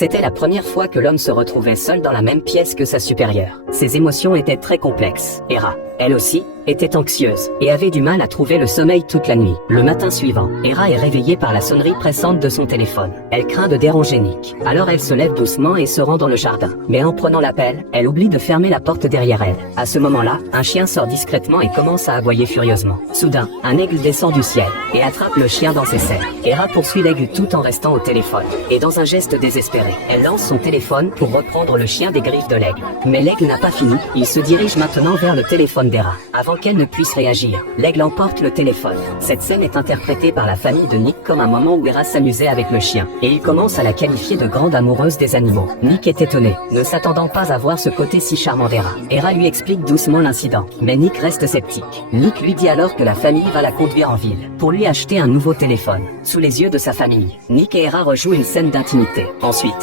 C'était la première fois que l'homme se retrouvait seul dans la même pièce que sa supérieure. Ses émotions étaient très complexes. Hera, elle aussi, était anxieuse et avait du mal à trouver le sommeil toute la nuit. Le matin suivant, Hera est réveillée par la sonnerie pressante de son téléphone. Elle craint de déranger Nick. Alors elle se lève doucement et se rend dans le jardin. Mais en prenant l'appel, elle oublie de fermer la porte derrière elle. À ce moment-là, un chien sort discrètement et commence à aboyer furieusement. Soudain, un aigle descend du ciel et attrape le chien dans ses serres. Hera poursuit l'aigle tout en restant au téléphone. Et dans un geste désespéré, elle lance son téléphone pour reprendre le chien des griffes de l'aigle. Mais l'aigle n'a pas fini, il se dirige maintenant vers le téléphone d'Hera. Avant qu'elle ne puisse réagir, l'aigle emporte le téléphone. Cette scène est interprétée par la famille de Nick comme un moment où Hera s'amusait avec le chien, et il commence à la qualifier de grande amoureuse des animaux. Nick est étonné, ne s'attendant pas à voir ce côté si charmant d'Hera. Hera lui explique doucement l'incident, mais Nick reste sceptique. Nick lui dit alors que la famille va la conduire en ville, pour lui acheter un nouveau téléphone. Sous les yeux de sa famille, Nick et Hera rejouent une scène d'intimité. Ensuite,